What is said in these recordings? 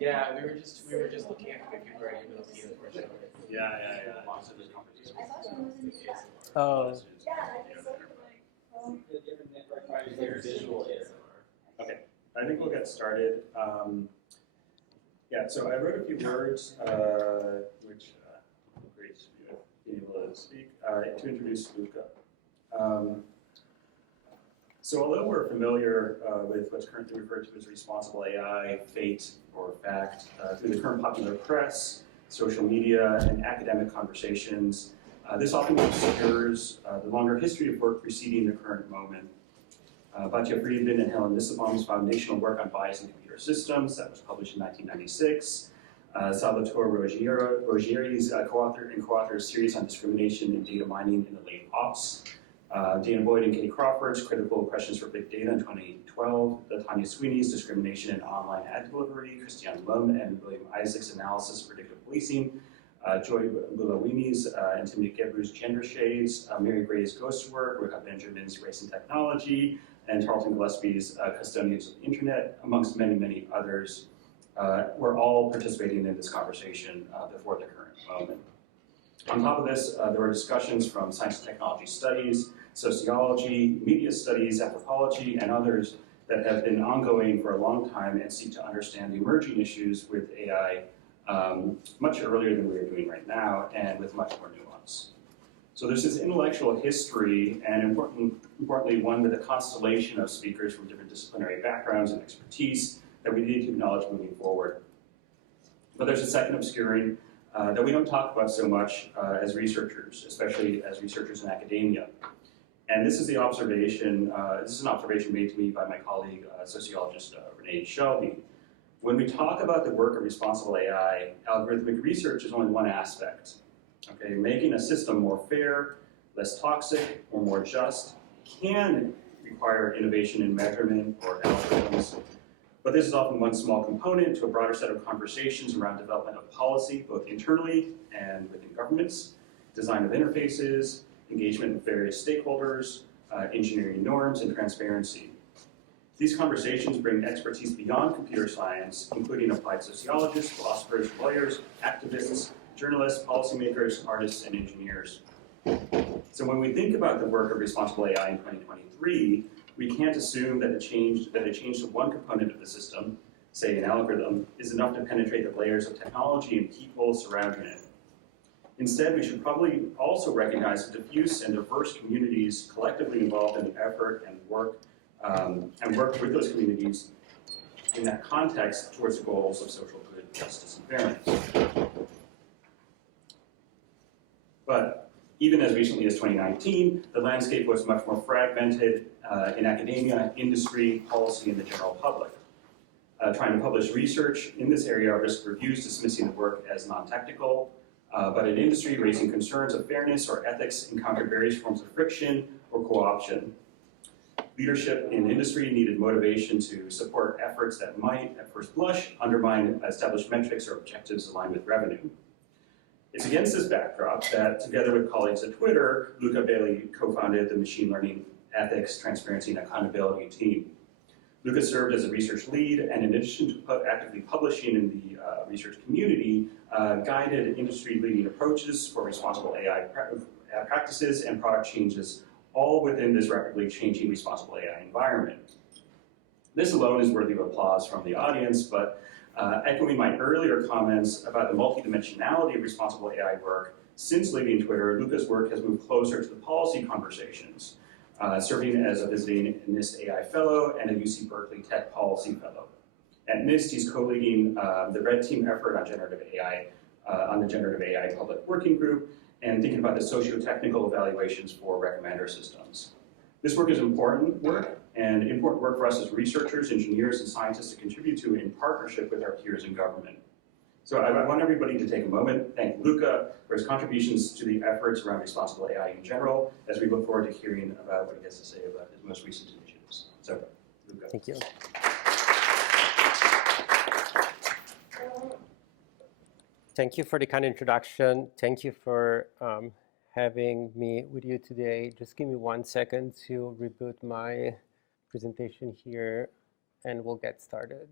Yeah, we were just looking at configurability, unfortunately. Yeah. Oh. Visual ASMR. Okay, I think we'll get started. Yeah, so I wrote a few words, which great to be able to speak, to introduce Luca. So although we're familiar with what's currently referred to as responsible AI, fate, or fact, through the current popular press, social media, and academic conversations, this often obscures the longer history of work preceding the current moment. Batya Friedman and Helen Nissenbaum's foundational work on bias in computer systems, that was published in 1996. Salvatore Roggieri's co-author series on discrimination in data mining in the late aughts. Dana Boyd and Kay Crawford's Critical Questions for Big Data in 2012. Tanya Sweeney's Discrimination in Online Ad Delivery. Christian Lum and William Isaac's Analysis of Predictive Policing. Joy Bulawini's and Timothy Gebru's Gender Shades. Mary Gray's Ghost Work. Rebecca Benjamin's Race and Technology. And Tarleton Gillespie's Custodians of the Internet, amongst many, many others. We're all participating in this conversation before the current moment. On top of this, there were discussions from science and technology studies, sociology, media studies, anthropology, and others that have been ongoing for a long time and seek to understand the emerging issues with AI much earlier than we are doing right now and with much more nuance. So there's this intellectual history, and importantly, one with a constellation of speakers from different disciplinary backgrounds and expertise that we need to acknowledge moving forward. But there's a second obscuring that we don't talk about so much as researchers, especially as researchers in academia. And this is the observation, this is an observation made to me by my colleague, sociologist Renee Shelby. When we talk about the work of responsible AI, algorithmic research is only one aspect. Okay, making a system more fair, less toxic, or more just can require innovation in measurement or algorithms. But this is often one small component to a broader set of conversations around development of policy, both internally and within governments, design of interfaces, engagement with various stakeholders, engineering norms, and transparency. These conversations bring expertise beyond computer science, including applied sociologists, philosophers, lawyers, activists, journalists, policymakers, artists, and engineers. So when we think about the work of responsible AI in 2023, we can't assume that a change to one component of the system, say an algorithm, is enough to penetrate the layers of technology and people surrounding it. Instead, we should probably also recognize the diffuse and diverse communities collectively involved in the effort and work with those communities in that context towards the goals of social good, justice, and fairness. But even as recently as 2019, the landscape was much more fragmented in academia, industry, policy, and the general public. Trying to publish research in this area risked reviews dismissing the work as non-technical, but in industry, raising concerns of fairness or ethics encountered various forms of friction or co-option. Leadership in industry needed motivation to support efforts that might, at first blush, undermine established metrics or objectives aligned with revenue. It's against this backdrop that, together with colleagues at Twitter, Luca Belli co-founded the Machine Learning Ethics, Transparency, and Accountability team. Luca served as a research lead, and in addition to actively publishing in the research community, guided industry-leading approaches for responsible AI practices and product changes, all within this rapidly changing responsible AI environment. This alone is worthy of applause from the audience, but echoing my earlier comments about the multidimensionality of responsible AI work, since leaving Twitter, Luca's work has moved closer to the policy conversations, serving as a visiting NIST AI Fellow and a UC Berkeley Tech Policy Fellow. At NIST, he's co-leading the Red Team effort on generative AI, on the Generative AI Public Working Group, and thinking about the socio-technical evaluations for recommender systems. This work is important work for us as researchers, engineers, and scientists to contribute to in partnership with our peers in government. So I want everybody to take a moment, thank Luca for his contributions to the efforts around responsible AI in general, as we look forward to hearing about what he has to say about his most recent initiatives. So, Luca. Thank you. Thank you for the kind introduction. Thank you for having me with you today. Just give me 1 second to reboot my presentation here, and we'll get started.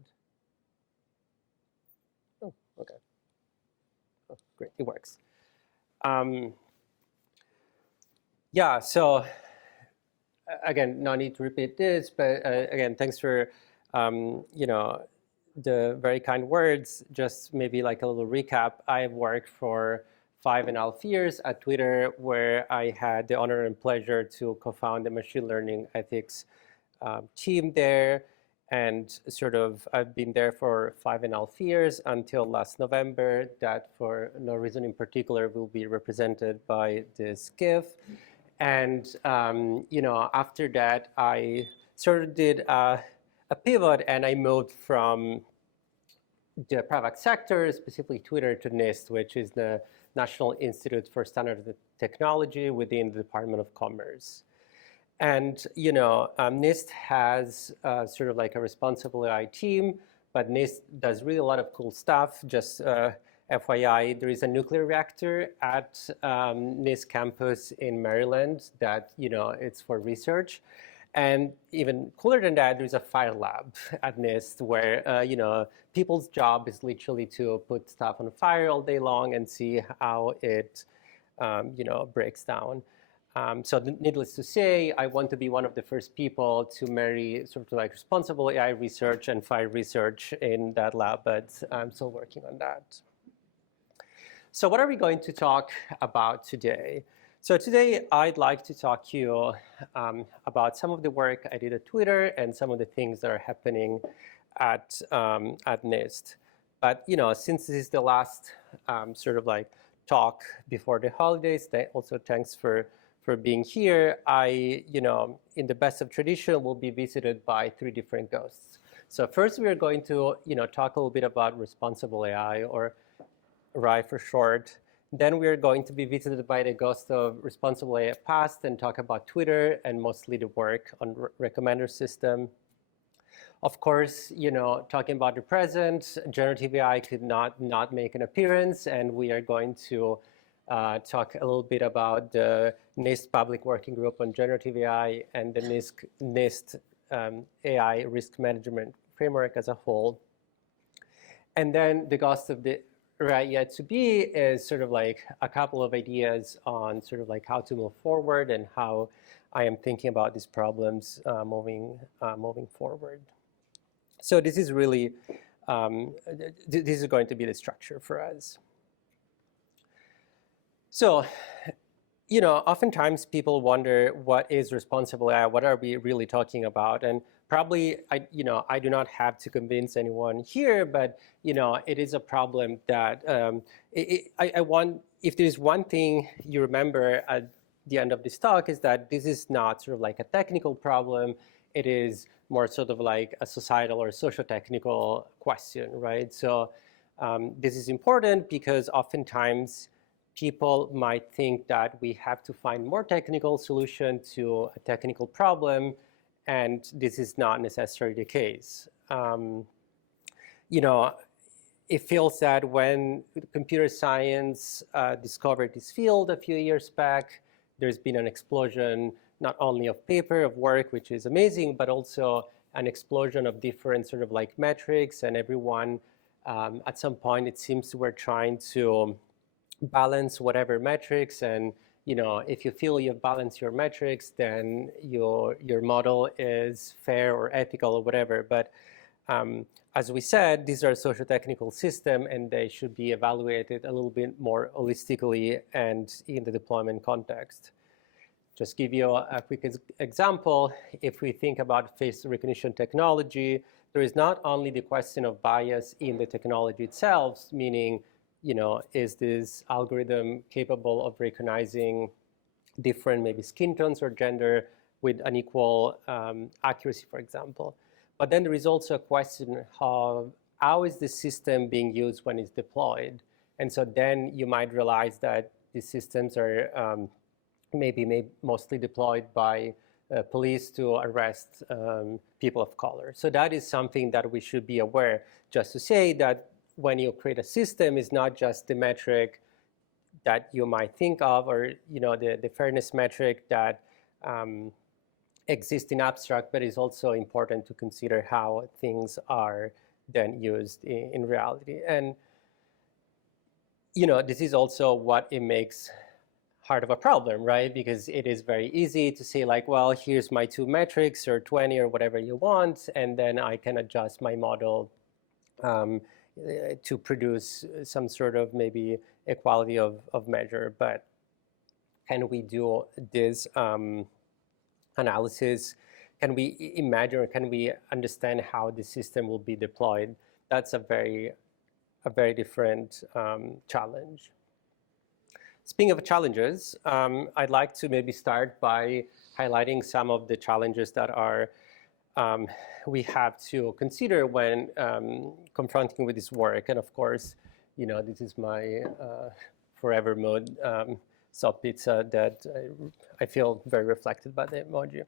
Oh, okay. Oh, great, it works. Yeah, so again, no need to repeat this, but again, thanks for the very kind words. Just maybe like a little recap. I have worked for 5.5 years at Twitter, where I had the honor and pleasure to co-found the machine learning ethics team there. And sort of, I've been there for 5.5 years until last November, that for no reason in particular will be represented by this GIF. And after that, I sort of did a pivot, and I moved from the private sector, specifically Twitter, to NIST, which is the National Institute for Standards and Technology within the Department of Commerce. And NIST has sort of like a responsible AI team, but NIST does really a lot of cool stuff. Just FYI, there is a nuclear reactor at NIST campus in Maryland that it's for research. And even cooler than that, there's a fire lab at NIST where people's job is literally to put stuff on fire all day long and see how it breaks down. So needless to say, I want to be one of the first people to marry sort of like responsible AI research and fire research in that lab, but I'm still working on that. So what are we going to talk about today? So today I'd like to talk to you about some of the work I did at Twitter and some of the things that are happening at NIST. But since this is the last sort of like talk before the holidays, also thanks for being here. I, in the best of tradition, will be visited by 3 different ghosts. So first, we are going to, talk a little bit about responsible AI, or RAI for short. Then we are going to be visited by the ghost of responsible AI past and talk about Twitter and mostly the work on recommender system. Of course, talking about the present, generative AI could not make an appearance, and we are going to talk a little bit about the NIST Public Working Group on Generative AI and the NIST AI Risk Management Framework as a whole. And then the ghost of the right yet to be is sort of like a couple of ideas on sort of like how to move forward and how I am thinking about these problems moving forward. So this is really, this is going to be the structure for us. So, oftentimes people wonder, what is responsible AI? What are we really talking about? And probably, I do not have to convince anyone here, but, it is a problem that if there's one thing you remember at the end of this talk, is that this is not sort of like a technical problem. It is more sort of like a societal or socio-technical question, right? So this is important because oftentimes people might think that we have to find more technical solution to a technical problem, and this is not necessarily the case. It feels that when computer science discovered this field a few years back, there's been an explosion not only of paper, of work, which is amazing, but also an explosion of different sort of like metrics, and everyone at some point it seems we're trying to balance whatever metrics, and if you feel you've balanced your metrics, then your model is fair or ethical or whatever. But as we said, these are socio-technical systems, and they should be evaluated a little bit more holistically and in the deployment context. Just give you a quick example. If we think about face recognition technology, there is not only the question of bias in the technology itself, meaning is this algorithm capable of recognizing different maybe skin tones or gender with an equal accuracy, for example. But then there is also a question of how is the system being used when it's deployed? And so then you might realize that these systems are maybe mostly deployed by police to arrest people of color. So that is something that we should be aware, just to say that when you create a system, it's not just the metric that you might think of, or the fairness metric that exists in abstract, but it's also important to consider how things are then used in reality. And this is also what it makes hard of a problem, right? Because it is very easy to say like, well, here's my 2 metrics or 20 or whatever you want, and then I can adjust my model to produce some sort of maybe equality of measure. But can we do this analysis? Can we imagine or can we understand how the system will be deployed? That's a very different challenge. Speaking of challenges, I'd like to maybe start by highlighting some of the challenges that are we have to consider when confronting with this work. And of course, this is my forever mode soft pizza that I feel very reflected by the emoji.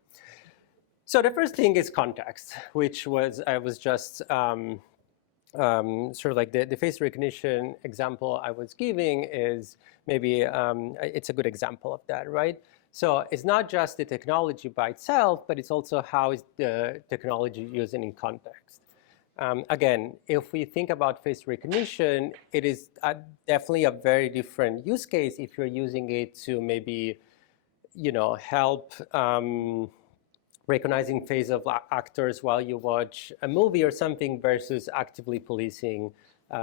So the first thing is context, which I was just sort of like the face recognition example I was giving is maybe it's a good example of that, right? So it's not just the technology by itself, but it's also how is the technology used in context. Again, if we think about face recognition, it is definitely a very different use case if you're using it to maybe, help recognizing face of actors while you watch a movie or something versus actively policing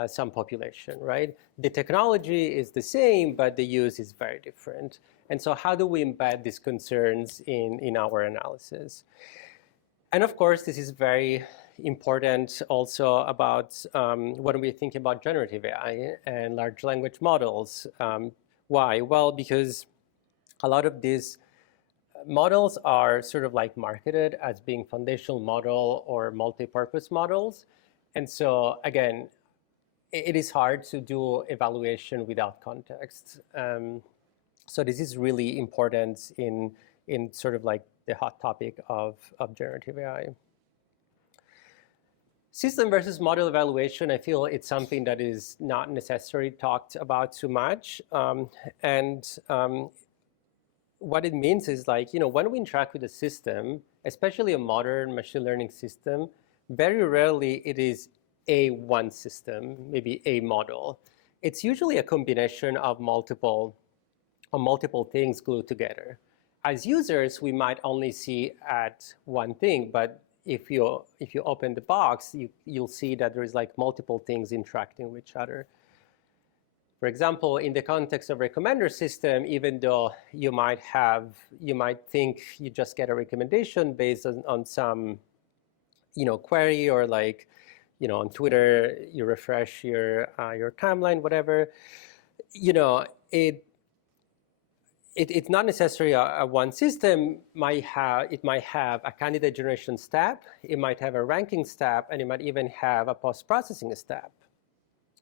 some population, right? The technology is the same, but the use is very different. And so how do we embed these concerns in our analysis? And of course, this is very important also about when we think about generative AI and large language models. Why? Well, because a lot of these models are sort of like marketed as being foundational model or multi-purpose models. And so again, it is hard to do evaluation without context. So this is really important in sort of like the hot topic of generative AI. System versus model evaluation, I feel it's something that is not necessarily talked about too much. What it means is like, when we interact with a system, especially a modern machine learning system, very rarely it is one system, maybe a model. It's usually a combination of multiple things glued together. As users, we might only see at one thing, but if you open the box, you'll see that there's like multiple things interacting with each other. For example, in the context of recommender system, even though you might think you just get a recommendation based on some, query, or like, on Twitter, you refresh your timeline, whatever, it's not necessarily a one system. It might have a candidate generation step, it might have a ranking step, and it might even have a post-processing step.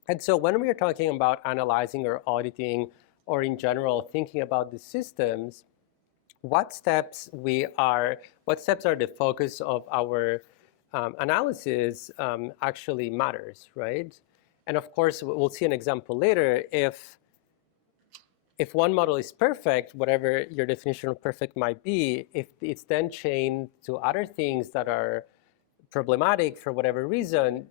And so when we are talking about analyzing or auditing, or in general thinking about the systems, what steps are the focus of our analysis actually matters, right? And of course, we'll see an example later. If one model is perfect, whatever your definition of perfect might be, if it's then chained to other things that are problematic for whatever reason,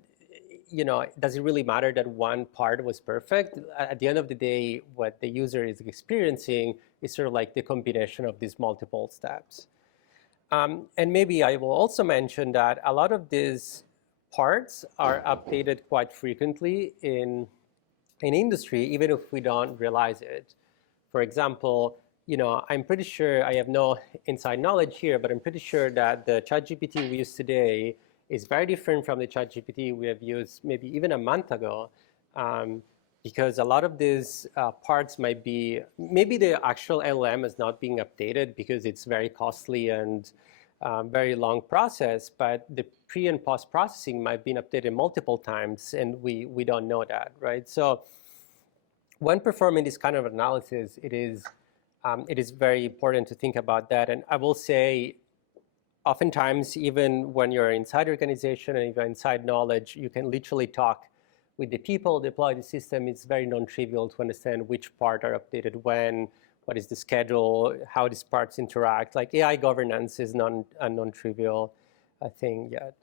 does it really matter that one part was perfect? At the end of the day, what the user is experiencing is sort of like the combination of these multiple steps. And maybe I will also mention that a lot of these parts are updated quite frequently in industry, even if we don't realize it. For example, I'm pretty sure, I have no inside knowledge here, but I'm pretty sure that the ChatGPT we use today is very different from the ChatGPT we have used maybe even a month ago, because a lot of these parts might be, maybe the actual LLM is not being updated because it's very costly and very long process, but the pre and post processing might be updated multiple times, and we don't know that, right? So when performing this kind of analysis, it is very important to think about that. And I will say, oftentimes, even when you're inside the organization and you're inside knowledge, you can literally talk with the people, deploy the system. It's very non-trivial to understand which part are updated when, what is the schedule, how these parts interact. Like AI governance is a non-trivial thing yet.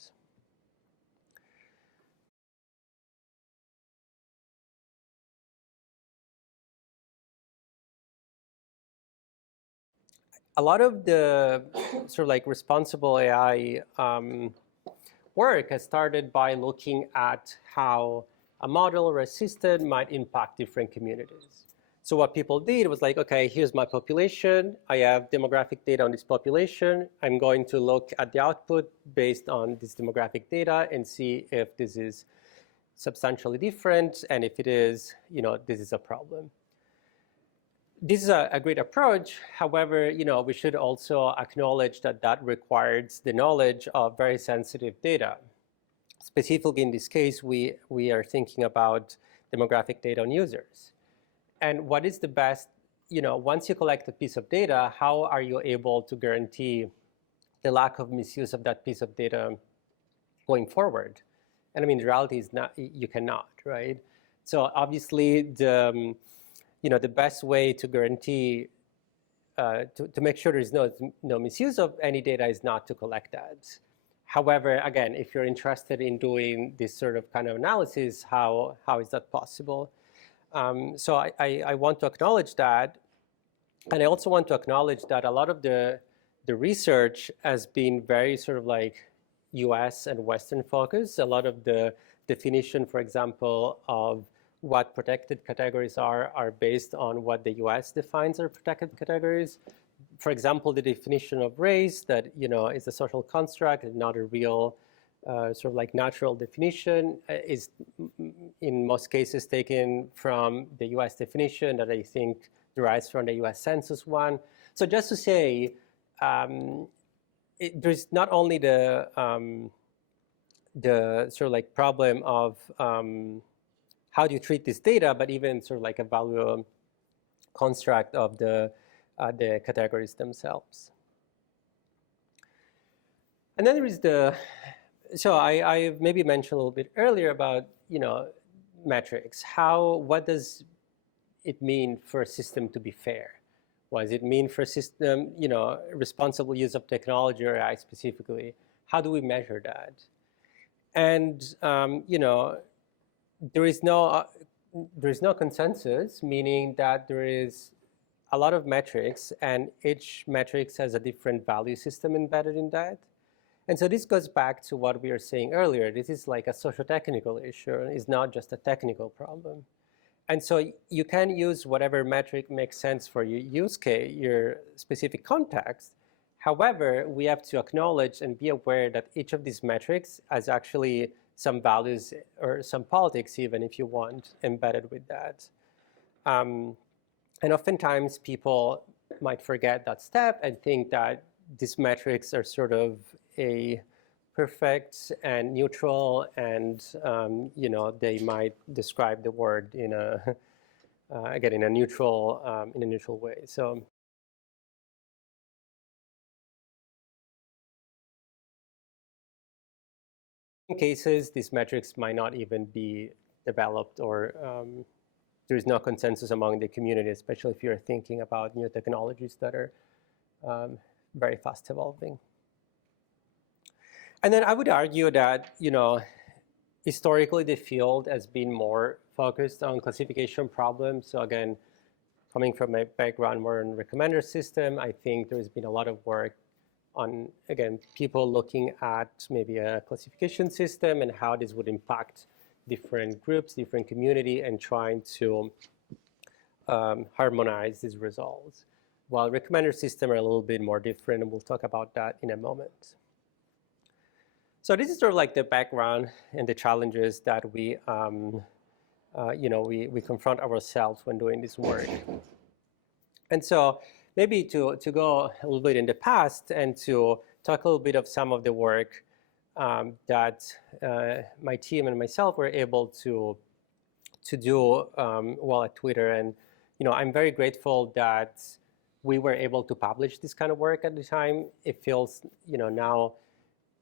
a lot of the sort of like responsible AI work has started by looking at how a model or a system might impact different communities. So what people did was like, okay, here's my population. I have demographic data on this population. I'm going to look at the output based on this demographic data and see if this is substantially different. And if it is, this is a problem. This is a great approach. However, we should also acknowledge that that requires the knowledge of very sensitive data. Specifically in this case, we are thinking about demographic data on users. And what is the best, once you collect a piece of data, how are you able to guarantee the lack of misuse of that piece of data going forward? And I mean, the reality is not, you cannot, right? So obviously, the best way to guarantee, to make sure there's no misuse of any data is not to collect that. However, again, if you're interested in doing this sort of kind of analysis, how is that possible? So I want to acknowledge that. And I also want to acknowledge that a lot of the research has been very sort of like US and Western focused. A lot of the definition, for example, of what protected categories are based on what the US defines as protected categories. For example, the definition of race that is a social construct and not a real sort of like natural definition is in most cases taken from the US definition that I think derives from the US Census one. So just to say, there's not only the sort of like problem of how do you treat this data, but even sort of like a value construct of the categories themselves. And then there is so I maybe mentioned a little bit earlier about, metrics. What does it mean for a system to be fair? What does it mean for a system, responsible use of technology or AI specifically? How do we measure that? And, there is no consensus, meaning that there is a lot of metrics, and each metrics has a different value system embedded in that. And so this goes back to what we were saying earlier. This is like a socio-technical issue. It's not just a technical problem. And so you can use whatever metric makes sense for your use case, your specific context. However, we have to acknowledge and be aware that each of these metrics has actually some values or some politics, even if you want, embedded with that. And oftentimes people might forget that step and think that these metrics are sort of a perfect and neutral, and they might describe the word in again in a neutral way. So. In cases, these metrics might not even be developed, or there's no consensus among the community, especially if you're thinking about new technologies that are very fast evolving. And then I would argue that, historically the field has been more focused on classification problems. So again, coming from my background more in recommender system, I think there's been a lot of work on, again, people looking at maybe a classification system and how this would impact different groups, different community, and trying to harmonize these results. While recommender systems are a little bit more different, and we'll talk about that in a moment. So this is sort of like the background and the challenges that we confront ourselves when doing this work. And so maybe to go a little bit in the past and to talk a little bit of some of the work that my team and myself were able to do while at Twitter. And I'm very grateful that we were able to publish this kind of work at the time. It feels now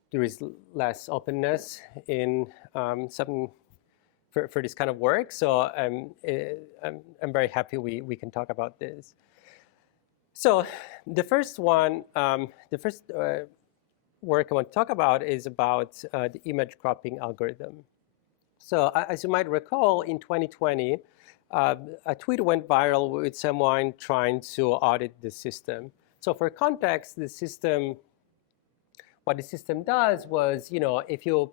there is less openness in for this kind of work. So I'm very happy we can talk about this. So the first one, work I want to talk about is about the image cropping algorithm. So as you might recall, in 2020, a tweet went viral with someone trying to audit the system. So for context, what the system does was, if you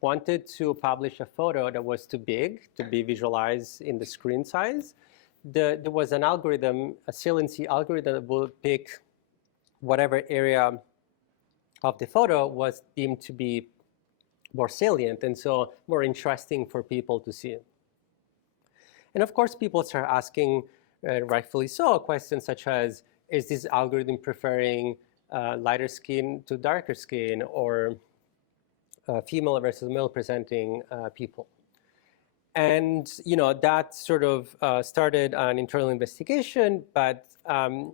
wanted to publish a photo that was too big to be visualized in the screen size, there was an algorithm, a saliency algorithm that would pick whatever area of the photo was deemed to be more salient and so more interesting for people to see. And of course, people start asking, rightfully so, questions such as, is this algorithm preferring lighter skin to darker skin, or female versus male presenting people? And that sort of started an internal investigation, but I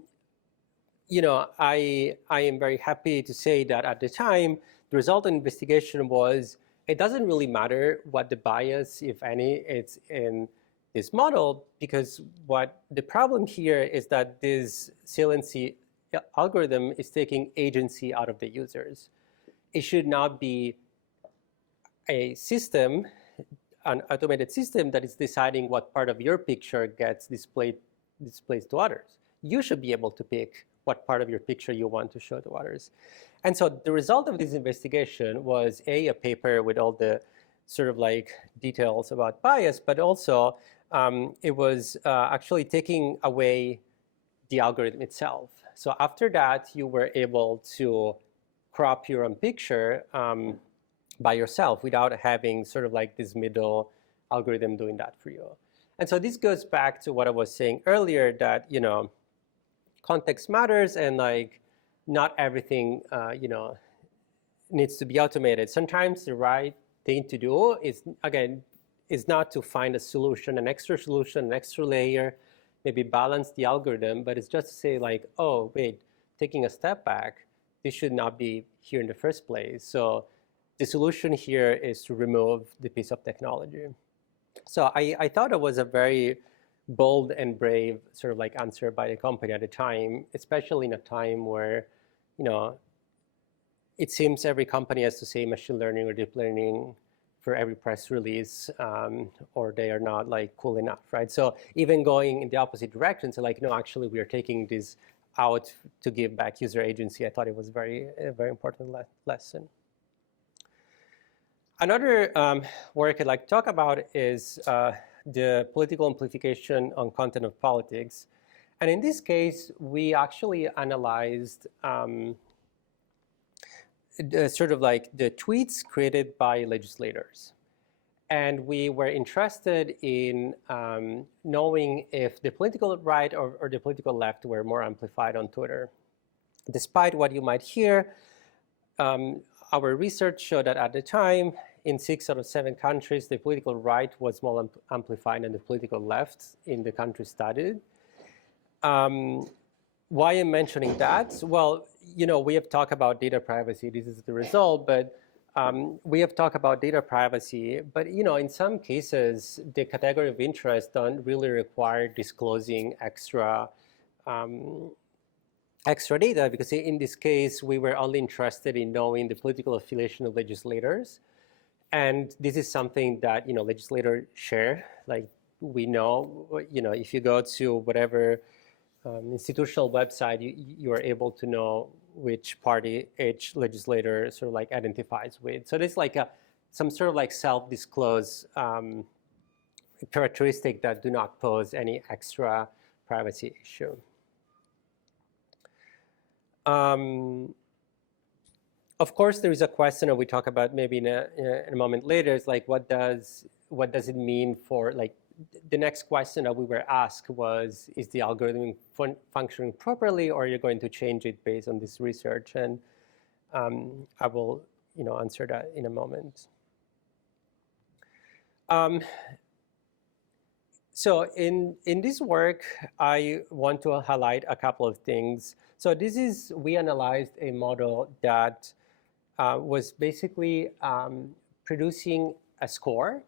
am very happy to say that at the time, the result of the investigation was, it doesn't really matter what the bias, if any, is in this model, because what the problem here is that this saliency algorithm is taking agency out of the users. It should not be a system, an automated system, that is deciding what part of your picture gets displayed to others. You should be able to pick what part of your picture you want to show to others. And so the result of this investigation was a paper with all the sort of like details about bias, but also it was actually taking away the algorithm itself. So after that, you were able to crop your own picture by yourself without having sort of like this middle algorithm doing that for you. And so this goes back to what I was saying earlier, that context matters, and like not everything needs to be automated. Sometimes the right thing to do is, again, is not to find a solution, an extra layer, maybe balance the algorithm, but it's just to say like, oh, wait, taking a step back, this should not be here in the first place. So the solution here is to remove the piece of technology. So I thought it was a very bold and brave sort of like answer by the company at the time, especially in a time where, it seems every company has to say machine learning or deep learning for every press release, or they are not like cool enough, right? So even going in the opposite direction, so like, no, actually we are taking this out to give back user agency. I thought it was a very important lesson. Another work I'd like to talk about is the political amplification on content of politics. And in this case, we actually analyzed sort of like the tweets created by legislators. And we were interested in knowing if the political right or the political left were more amplified on Twitter. Despite what you might hear, our research showed that at the time, in 6 out of 7 countries, the political right was more amplified than the political left in the countries studied. Why I'm mentioning that? Well, we have talked about data privacy. This is the result, but we have talked about data privacy. But in some cases, the category of interest don't really require disclosing extra data, because in this case, we were only interested in knowing the political affiliation of legislators. And this is something that, legislators share. Like we know, if you go to whatever institutional website, you are able to know which party each legislator sort of like identifies with. So there's like some sort of like self-disclose characteristic that do not pose any extra privacy issue. Of course, there is a question that we talk about maybe in a moment later. It's like, what does it mean for, like, the next question that we were asked was, is the algorithm functioning properly, or are you going to change it based on this research? And I will answer that in a moment. So in this work, I want to highlight a couple of things. So we analyzed a model that was basically producing a score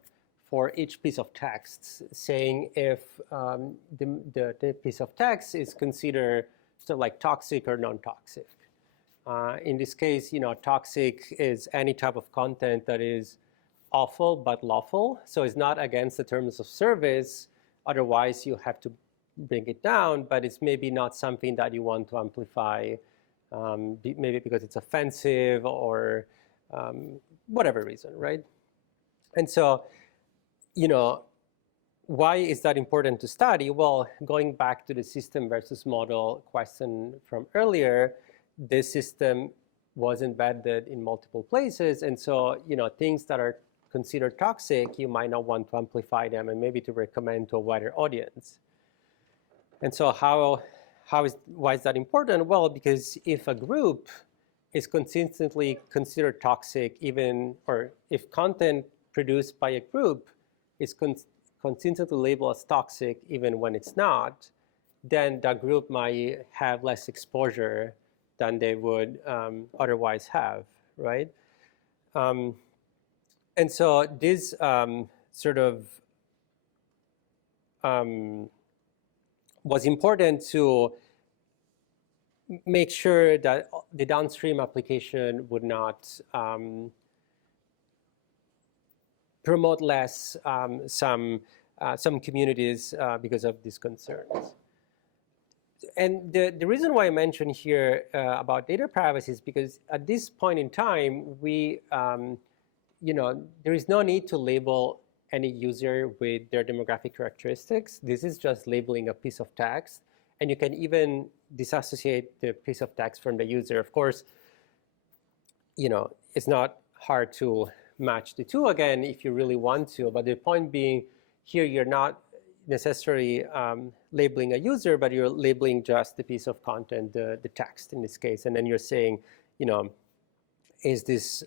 for each piece of text, saying if the piece of text is considered sort of like toxic or non-toxic. In this case, toxic is any type of content that is awful but lawful, so it's not against the terms of service. Otherwise, you have to bring it down, but it's maybe not something that you want to amplify, maybe because it's offensive or whatever reason, right? And so, why is that important to study? Well, going back to the system versus model question from earlier, this system was embedded in multiple places. And so, things that are considered toxic, you might not want to amplify them and maybe to recommend to a wider audience. And so why is that important? Well, because if a group is consistently considered toxic, or if content produced by a group is consistently labeled as toxic even when it's not, then that group might have less exposure than they would otherwise have, right? And so this was important to make sure that the downstream application would not promote less some communities because of these concerns. And the reason why I mention here about data privacy is because at this point in time, there is no need to label any user with their demographic characteristics. This is just labeling a piece of text. And you can even disassociate the piece of text from the user. Of course, it's not hard to match the two again if you really want to. But the point being, here you're not necessarily labeling a user, but you're labeling just the piece of content, the text in this case. And then you're saying, is this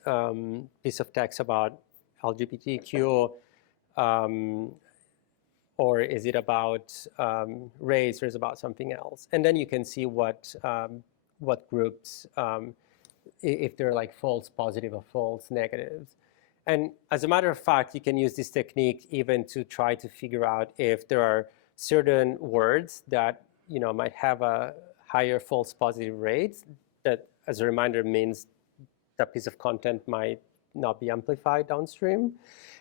piece of text about LGBTQ, or is it about race, or is it about something else? And then you can see what groups, if they're like false positive or false negatives. And as a matter of fact, you can use this technique even to try to figure out if there are certain words that might have a higher false positive rate. That, as a reminder, means that piece of content might not be amplified downstream.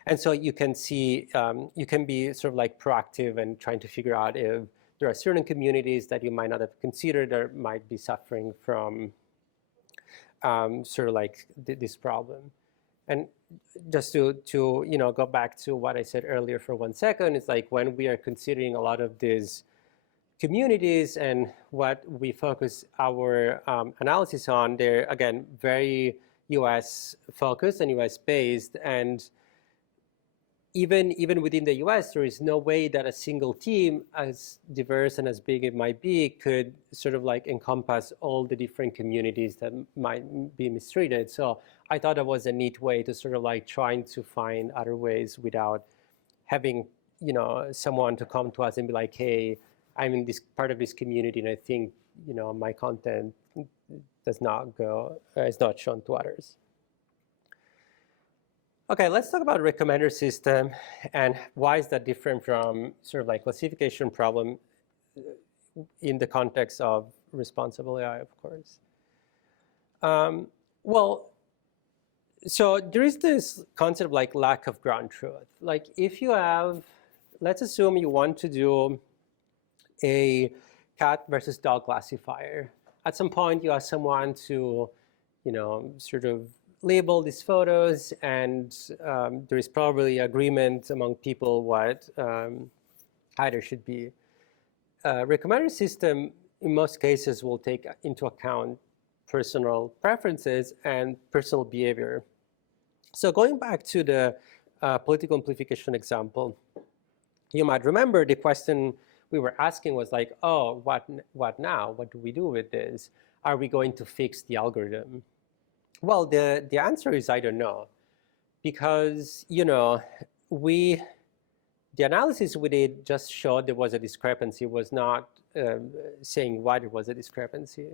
And so you can see, you can be sort of like proactive and trying to figure out if there are certain communities that you might not have considered or might be suffering from sort of like this problem. And just to go back to what I said earlier for 1 second, it's like when we are considering a lot of these communities and what we focus our analysis on, they're, again, very US focused and US based. And even within the US, there is no way that a single team, as diverse and as big it might be, could sort of like encompass all the different communities that might be mistreated. So I thought that was a neat way to sort of like trying to find other ways without having, someone to come to us and be like, hey, I'm in this part of this community and I think, my content is not shown to others. Okay, let's talk about recommender system and why is that different from sort of like classification problem in the context of responsible AI, of course. Well, so there is this concept of like lack of ground truth. Like if you have, let's assume you want to do a cat versus dog classifier. At some point you ask someone to, sort of label these photos, and there is probably agreement among people what either should be. Recommender system, in most cases, will take into account personal preferences and personal behavior. So going back to the political amplification example, you might remember the question we were asking was like, oh, what now? What do we do with this? Are we going to fix the algorithm? Well, the answer is I don't know, because the analysis we did just showed there was a discrepancy. It was not saying why there was a discrepancy,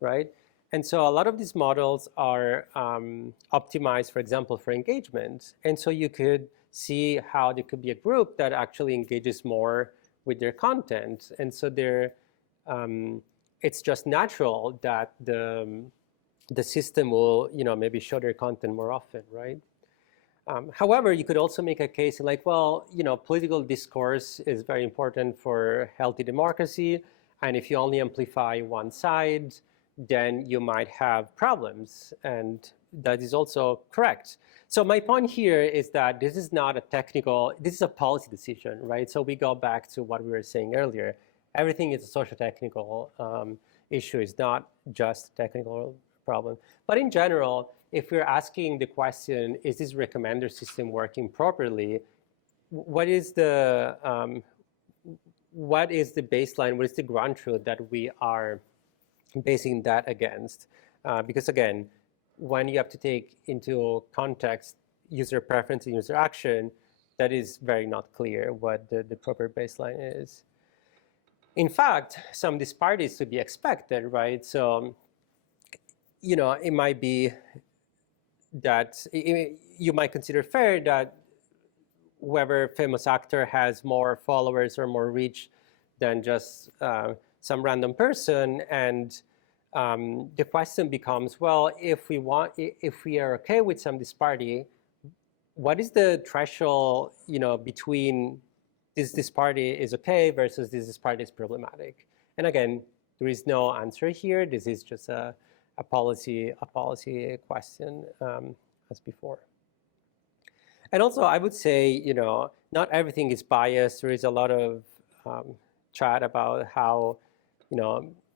right? And so a lot of these models are optimized, for example, for engagement. And so you could see how there could be a group that actually engages more with their content. And so it's just natural that the system will, maybe show their content more often, right? However, you could also make a case like, well, political discourse is very important for healthy democracy, and if you only amplify one side, then you might have problems, and that is also correct. So my point here is that this is not a technical, this is a policy decision, right? So we go back to what we were saying earlier. Everything is a socio-technical issue. It's not just a technical problem. But in general, if we're asking the question, is this recommender system working properly? What is the baseline? What is the ground truth that we are basing that against? Because again, when you have to take into context user preference and user action, that is very not clear what the proper baseline is. In fact, some disparities to be expected, right? So, it might be that you might consider fair that whoever famous actor has more followers or more reach than just some random person, and the question becomes, well, if we are okay with some disparity, what is the threshold, between this disparity is okay versus this disparity is problematic? And again, there is no answer here. This is just a policy question, as before. And also, I would say, not everything is biased. There is a lot of chat about how,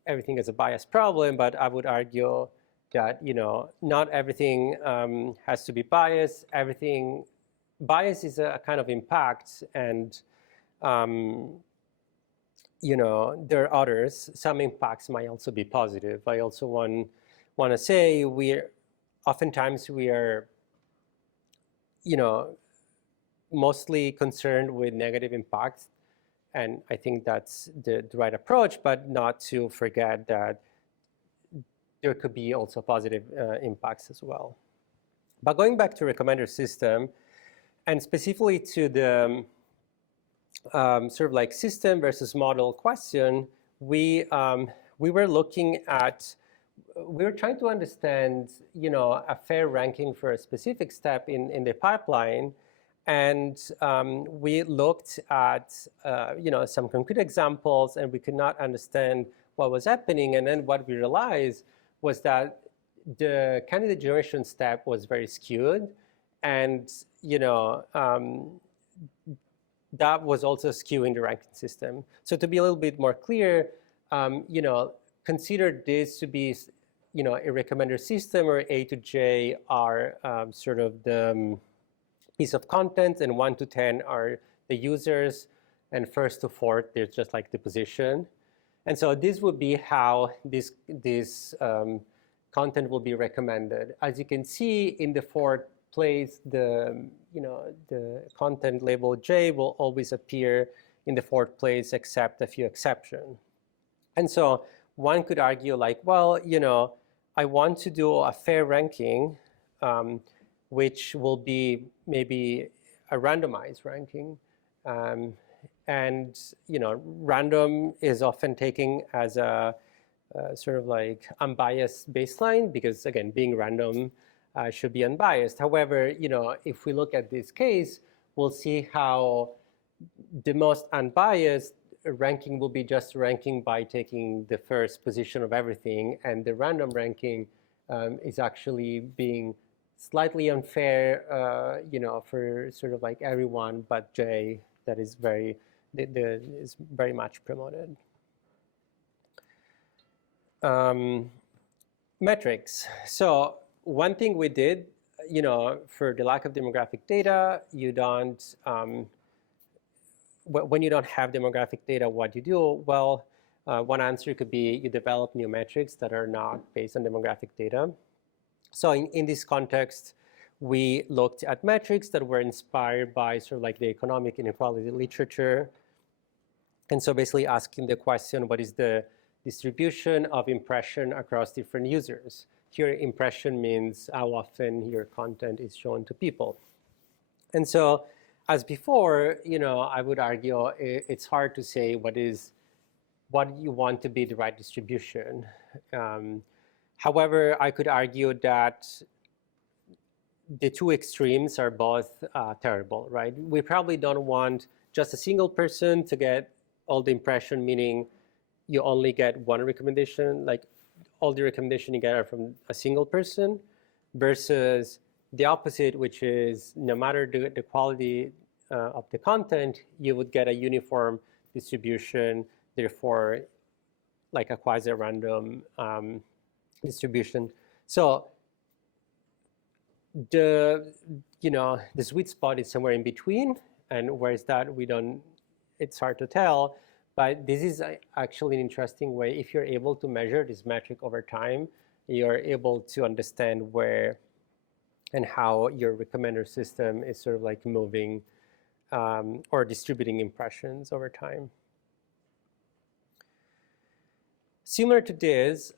everything is a bias problem, but I would argue that, not everything has to be biased. Bias is a kind of impact, and, there are others. Some impacts might also be positive. I also want to say oftentimes we are, mostly concerned with negative impacts. And I think that's the right approach, but not to forget that there could be also positive impacts as well. But going back to recommender system, and specifically to the sort of like system versus model question, we were trying to understand, a fair ranking for a specific step in the pipeline. And we looked at, some concrete examples, and we could not understand what was happening. And then what we realized was that the candidate generation step was very skewed. And, that was also skewing the ranking system. So to be a little bit more clear, consider this to be, a recommender system, where A to J are sort of the piece of content, and 1 to 10 are the users, and 1st to 4th, there's just like the position. And so this would be how this content will be recommended. As you can see, in the 4th place, the content label J will always appear in the 4th place, except a few exceptions. And so one could argue like, well, I want to do a fair ranking, which will be maybe a randomized ranking. And, random is often taken as a sort of like unbiased baseline, because again, being random should be unbiased. However, if we look at this case, we'll see how the most unbiased ranking will be just ranking by taking the first position of everything, and the random ranking is actually being slightly unfair, for sort of like everyone but J, that is is very much promoted. Metrics. So one thing we did, for the lack of demographic data, you don't, when you don't have demographic data, what you do? Well, one answer could be you develop new metrics that are not based on demographic data. So in this context, we looked at metrics that were inspired by sort of like the economic inequality literature. And so basically asking the question, what is the distribution of impression across different users? Here, impression means how often your content is shown to people. And so as before, I would argue it's hard to say what you want to be the right distribution. However, I could argue that the two extremes are both terrible, right? We probably don't want just a single person to get all the impression, meaning you only get one recommendation, like all the recommendation you get are from a single person, versus the opposite, which is no matter the quality of the content, you would get a uniform distribution, therefore like a quasi-random distribution. So the sweet spot is somewhere in between, and where is that, it's hard to tell. But this is actually an interesting way. If you're able to measure this metric over time, you're able to understand where and how your recommender system is sort of like moving or distributing impressions over time. Similar to this,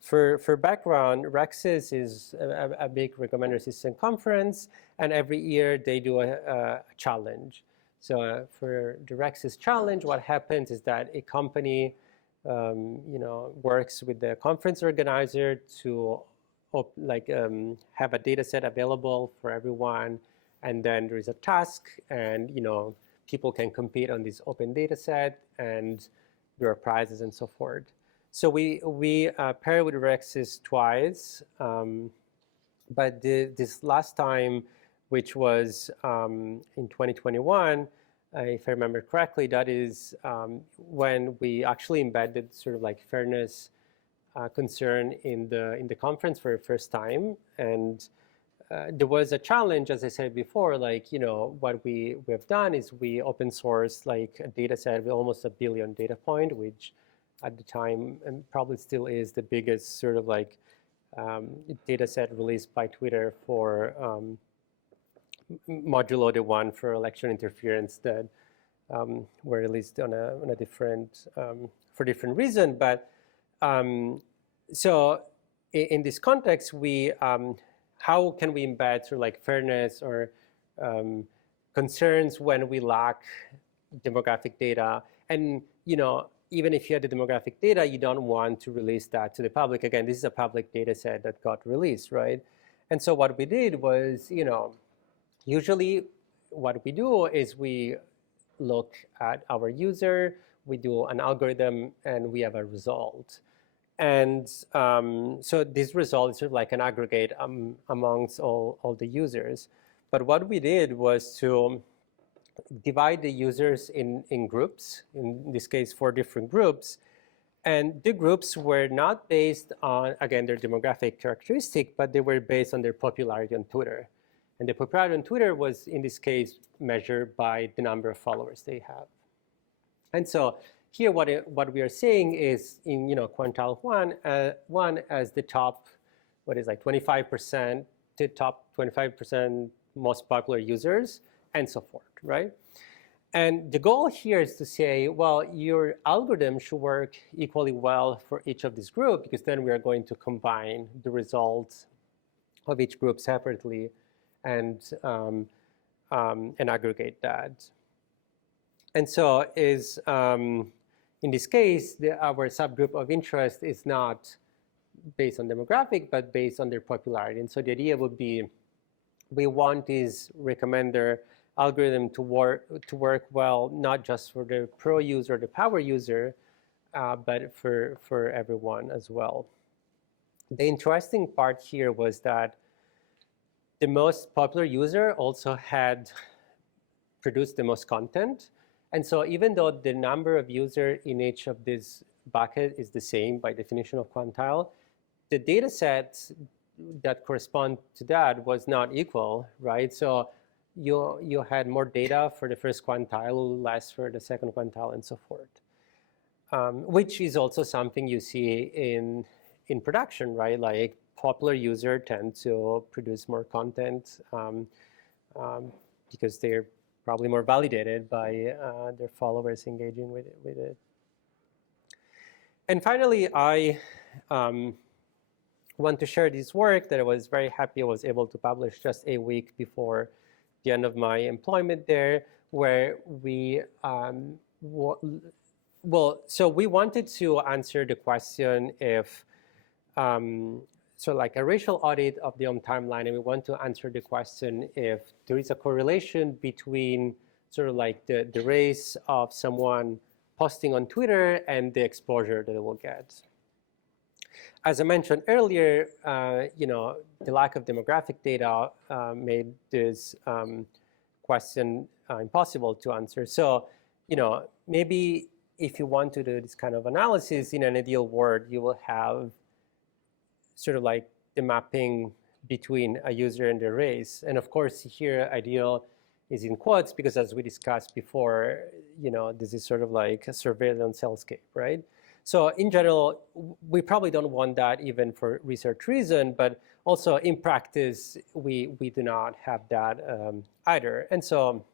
for background, RecSys is a big recommender system conference, and every year they do a challenge. So for the RecSys challenge, what happens is that a company, works with the conference organizer to have a data set available for everyone, and then there is a task, and people can compete on this open data set, and there are prizes and so forth. So we paired with RecSys twice, but this last time, which was in 2021, if I remember correctly, that is when we actually embedded sort of like fairness concern in the conference for the first time. And there was a challenge, as I said before, what we have done is we open source like a data set with almost 1 billion data point, which at the time, and probably still is, the biggest sort of like data set released by Twitter for modulo the one for election interference that were released on a different, for different reason. But so in this context, we how can we embed sort of like fairness or concerns when we lack demographic data? And even if you had the demographic data, you don't want to release that to the public. Again, this is a public data set that got released, right? And so what we did was, usually what we do is we look at our user, we do an algorithm, and we have a result. And so this result is sort of like an aggregate amongst all the users. But what we did was to divide the users in groups, in this case 4 different groups. And the groups were not based on, again, their demographic characteristic, but they were based on their popularity on Twitter. And the popularity on Twitter was, in this case, measured by the number of followers they have. And so here, what we are saying is in quantile one as the top, 25%, the top 25% most popular users, and so forth, right? And the goal here is to say, well, your algorithm should work equally well for each of these groups, because then we are going to combine the results of each group separately and aggregate that. And so in this case, our subgroup of interest is not based on demographic, but based on their popularity. And so the idea would be, we want this recommender algorithm to work well, not just for the pro user, the power user, but for everyone as well. The interesting part here was that the most popular user also had produced the most content. And so even though the number of users in each of these buckets is the same by definition of quantile, the data sets that correspond to that was not equal, right? So you had more data for the first quantile, less for the second quantile, and so forth, which is also something you see in production, right? Like popular users tend to produce more content because they're probably more validated by their followers engaging with it. And finally, I want to share this work that I was very happy I was able to publish just a week before the end of my employment there, where we, so we wanted to answer the question if, so like a racial audit of the home timeline, and we want to answer the question if there is a correlation between sort of like the race of someone posting on Twitter and the exposure that it will get. As I mentioned earlier, the lack of demographic data made this question impossible to answer. So, maybe if you want to do this kind of analysis in an ideal world, you will have sort of like the mapping between a user and their race. And of course, here ideal is in quotes because, as we discussed before, this is sort of like a surveillance hellscape, right? So in general, we probably don't want that even for research reason, but also in practice, we do not have that either. And so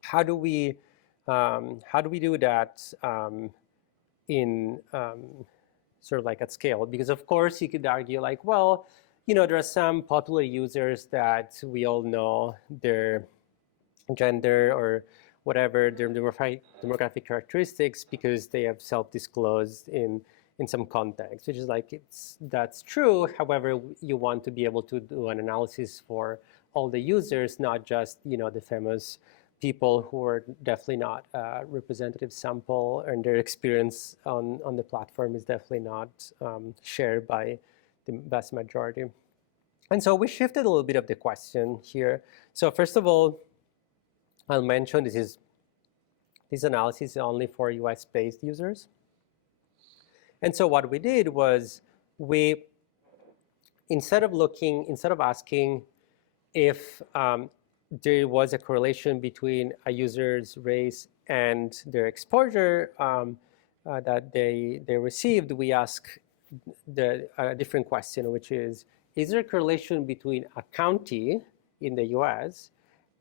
how do we do that in sort of like at scale? Because of course you could argue like, well, there are some popular users that we all know their gender or whatever their demographic characteristics because they have self-disclosed in some context, which is like that's true. However, you want to be able to do an analysis for all the users, not just the famous people who are definitely not a representative sample, and their experience on the platform is definitely not shared by the vast majority. And so we shifted a little bit of the question here. So first of all, I'll mention this analysis is only for US-based users. And so what we did was instead of asking if there was a correlation between a user's race and their exposure that they received, we ask a different question, which is there a correlation between a county in the US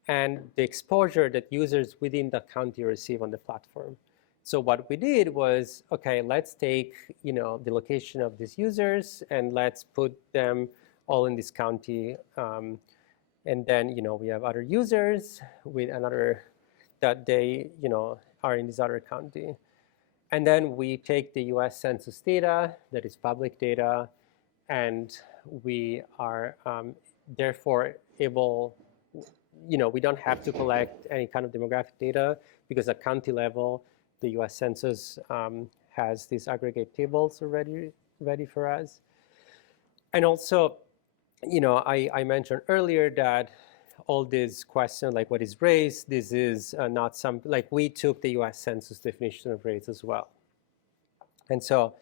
and the exposure that users within the county receive on the platform? So what we did was, okay, let's take the location of these users and let's put them all in this county. And then we have other users with another that they are in this other county. And then we take the US Census data, that is public data, and we are therefore able, we don't have to collect any kind of demographic data because at county level, the US Census has these aggregate tables already ready for us. And also, I mentioned earlier that all these questions, like what is race, this is not something, like we took the US Census definition of race as well. And so,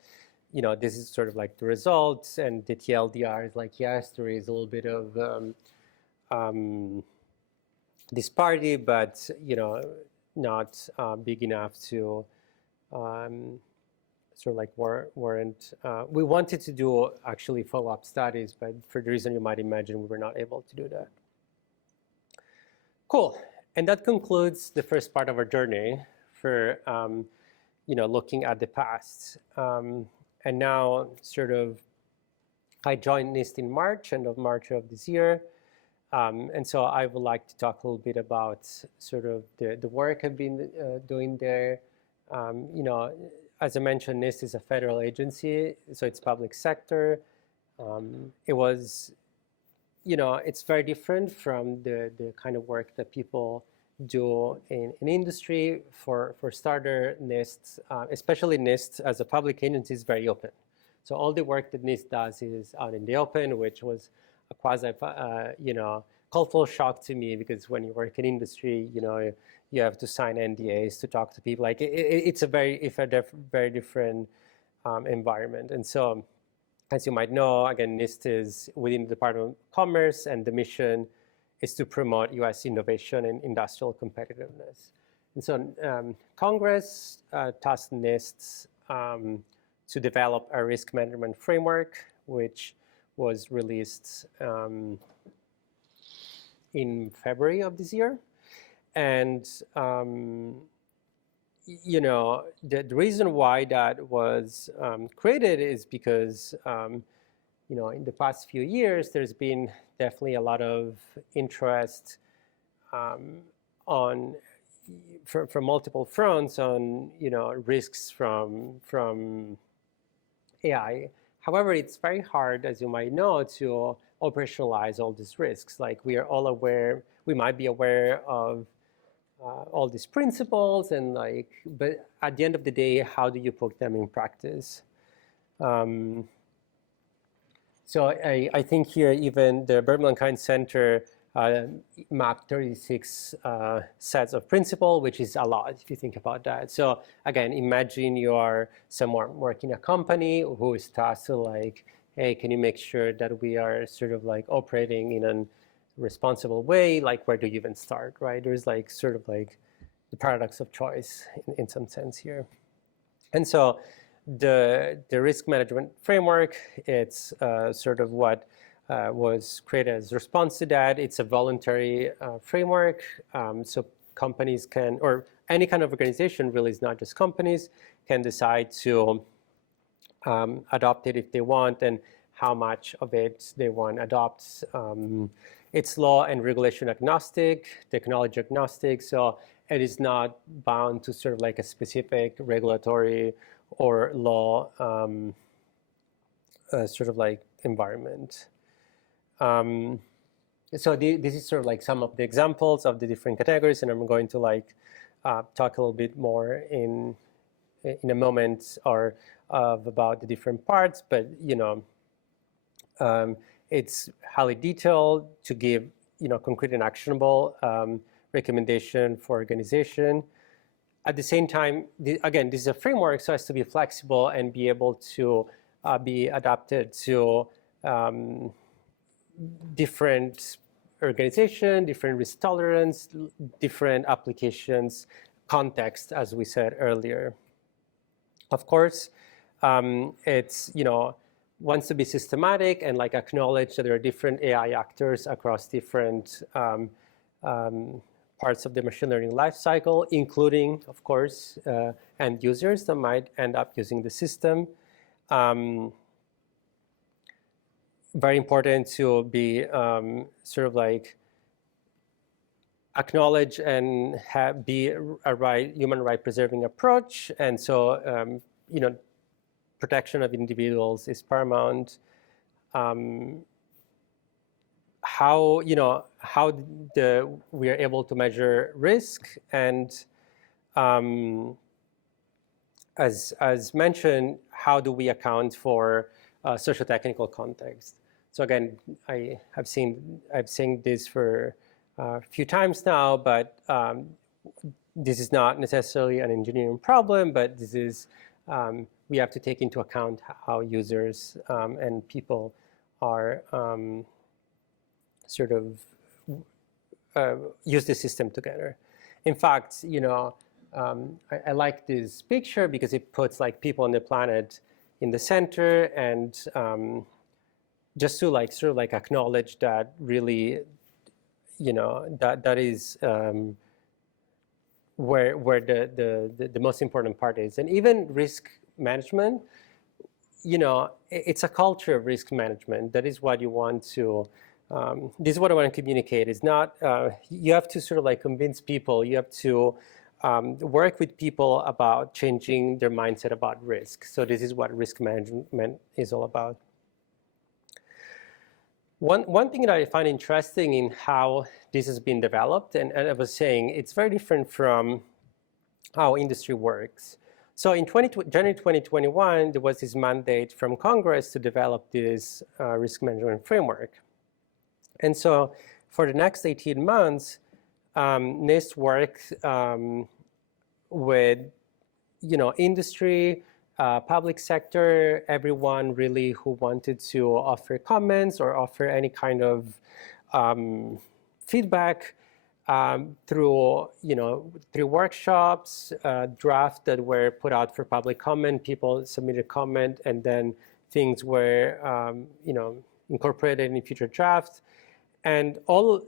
this is sort of like the results, and the TLDR is like, yes, there is a little bit of disparity, but, not big enough to sort of like warrant. We wanted to do actually follow-up studies, but for the reason you might imagine, we were not able to do that. Cool. And that concludes the first part of our journey for looking at the past. And now sort of I joined NIST in March, end of March of this year. And so I would like to talk a little bit about sort of the work I've been doing there. As I mentioned, NIST is a federal agency, so it's public sector. It was, it's very different from the kind of work that people do in industry. For starter, NIST, especially NIST as a public agency, is very open. So all the work that NIST does is out in the open, which was a quasi, cultural shock to me, because when you work in industry, you have to sign NDAs to talk to people. Like it's a very different environment. And so, as you might know, again, NIST is within the Department of Commerce, and the mission is to promote U.S. innovation and industrial competitiveness. And so Congress tasked NIST to develop a risk management framework, which was released in February of this year. And the reason why that was created is because in the past few years, there's been definitely a lot of interest from multiple fronts on risks from AI. However, it's very hard, as you might know, to operationalize all these risks. Like we are all aware, we might be aware of all these principles and like, but at the end of the day, how do you put them in practice? So I think here even the Berman-Klein Center mapped 36 sets of principles, which is a lot if you think about that. So again, imagine you are someone working in a company who is tasked to like, hey, can you make sure that we are sort of like operating in a responsible way? Like, where do you even start, right? There's like sort of like the paradox of choice in some sense here. And so the risk management framework, it's sort of what was created as a response to that. It's a voluntary framework, so companies can, or any kind of organization really, is not just companies, can decide to adopt it if they want and how much of it they want to adopt. It's law and regulation agnostic, technology agnostic, so it is not bound to sort of like a specific regulatory or law sort of like environment. So this is sort of like some of the examples of the different categories, and I'm going to like talk a little bit more in a moment or about the different parts, but you know, it's highly detailed to give concrete and actionable recommendation for organization. At the same time, again, this is a framework, so it has to be flexible and be able to be adapted to different organization, different risk tolerance, different applications, context, as we said earlier. Of course, it's, wants to be systematic and like acknowledge that there are different AI actors across different parts of the machine learning lifecycle, including, of course, end users that might end up using the system. Very important to be sort of like acknowledge and be a human right preserving approach. And so, protection of individuals is paramount. How we are able to measure risk, and as mentioned, how do we account for socio-technical context? So again, I've seen this for a few times now, but this is not necessarily an engineering problem, but this is we have to take into account how users and people are sort of use the system together. In fact, I like this picture because it puts like people on the planet in the center, and just to like sort of like acknowledge that really, that is where the most important part is. And even risk management, it's a culture of risk management. That is what you want to. This is what I want to communicate. It's not, you have to sort of like convince people, you have to work with people about changing their mindset about risk. So this is what risk management is all about. One thing that I find interesting in how this has been developed, and I was saying, it's very different from how industry works. So in January 2021, there was this mandate from Congress to develop this risk management framework. And so for the next 18 months, NIST worked with, industry, public sector, everyone really who wanted to offer comments or offer any kind of feedback through workshops, drafts that were put out for public comment. People submitted comment, and then things were, incorporated in future drafts. And all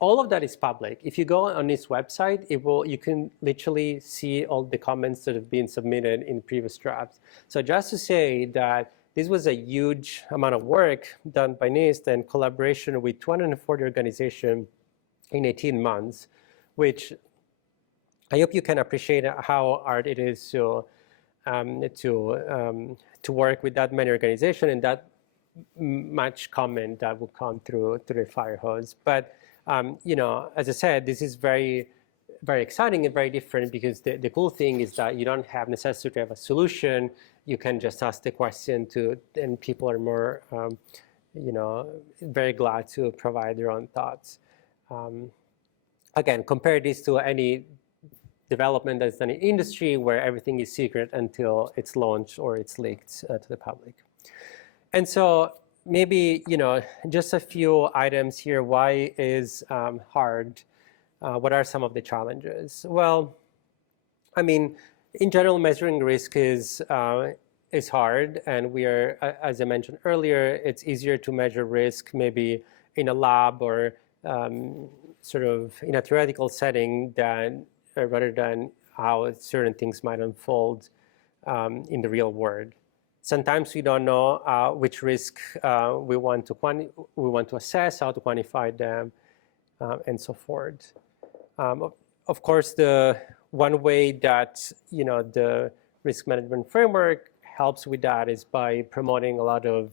of that is public. If you go on this website, you can literally see all the comments that have been submitted in previous drafts. So just to say that this was a huge amount of work done by NIST and collaboration with 240 organizations in 18 months, which I hope you can appreciate how hard it is to to work with that many organizations and that much comment that will come through the fire hose. But as I said, this is very, very exciting and very different because the cool thing is that you don't have necessarily to have a solution. You can just ask the question and people are more, very glad to provide their own thoughts. Again, compare this to any development that's done in industry where everything is secret until it's launched or it's leaked to the public. And so maybe, just a few items here. Why is hard? What are some of the challenges? Well, I mean, in general, measuring risk is hard. And we are, as I mentioned earlier, it's easier to measure risk maybe in a lab or sort of in a theoretical setting rather than how certain things might unfold in the real world. Sometimes we don't know which risk we want to assess, how to quantify them, and so forth. Of course, the one way that the risk management framework helps with that is by promoting a lot of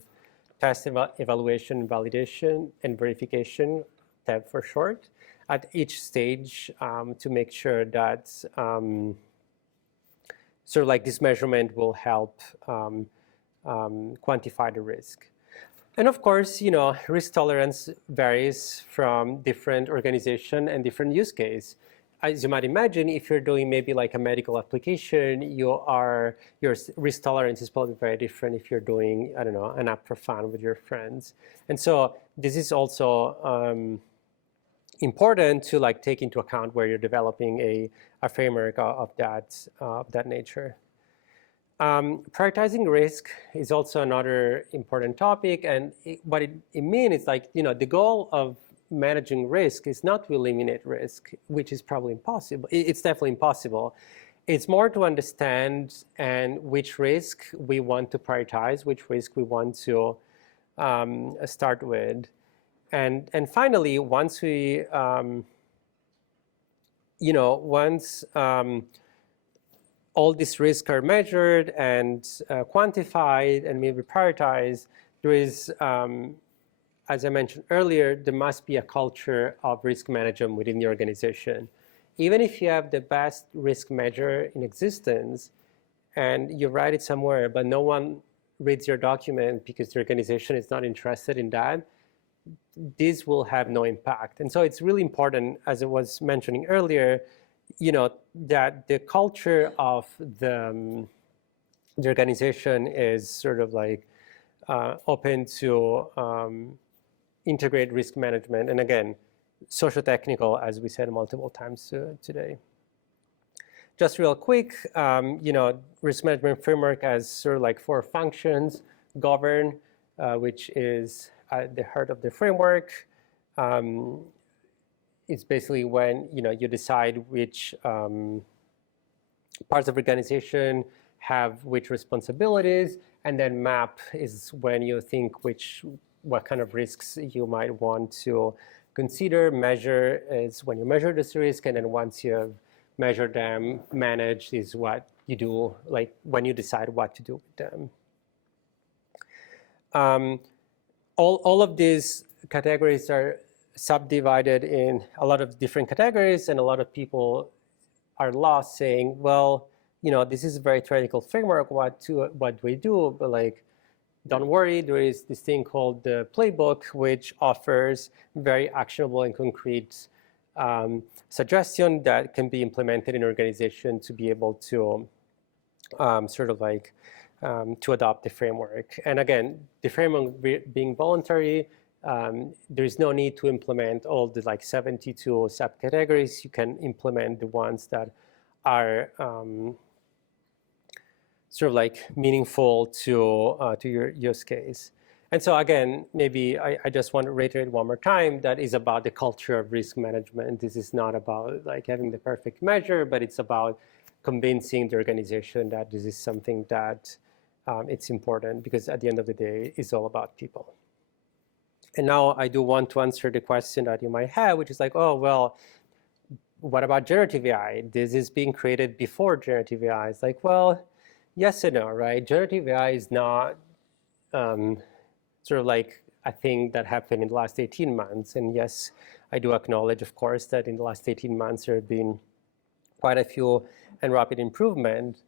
test evaluation, validation, and verification, TEV for short, at each stage to make sure that sort of like this measurement will help quantify the risk. And of course, risk tolerance varies from different organization and different use case. As you might imagine, if you're doing maybe like a medical application, your risk tolerance is probably very different if you're doing, I don't know, an app for fun with your friends. And so this is also important to like take into account where you're developing a framework of that nature. Prioritizing risk is also another important topic, and what it means is like, the goal of managing risk is not to eliminate risk, which is probably impossible. It's definitely impossible. It's more to understand and which risk we want to prioritize, which risk we want to start with. And finally, once we, all these risks are measured and quantified and maybe prioritized, there is, as I mentioned earlier, there must be a culture of risk management within the organization. Even if you have the best risk measure in existence and you write it somewhere, but no one reads your document because the organization is not interested in that, this will have no impact. And so it's really important, as I was mentioning earlier, that the culture of the organization is sort of like open to integrate risk management. And again, socio-technical, as we said multiple times today. Just real quick, risk management framework has sort of like 4 functions: govern, which is at the heart of the framework. It's basically when you decide which parts of the organization have which responsibilities, and then map is when you think what kind of risks you might want to consider. Measure is when you measure this risk, and then once you have measured them, manage is what you do, like when you decide what to do with them. All of these categories are subdivided in a lot of different categories, and a lot of people are lost saying, well, this is a very theoretical framework, what do we do? But like, don't worry, there is this thing called the playbook, which offers very actionable and concrete suggestion that can be implemented in an organization to be able to to adopt the framework. And again, the framework being voluntary, there is no need to implement all the 72 subcategories. You can implement the ones that are meaningful to your use case. And so again, maybe I just want to reiterate one more time that is about the culture of risk management. This is not about having the perfect measure, but it's about convincing the organization that this is something that it's important, because at the end of the day, it's all about people. And now I do want to answer the question that you might have, which is oh, well, what about generative AI? This is being created before generative AI. It's well, yes and no, right? Generative AI is not sort of like a thing that happened in the last 18 months. And yes, I do acknowledge, of course, that in the last 18 months there have been quite a few and rapid improvement.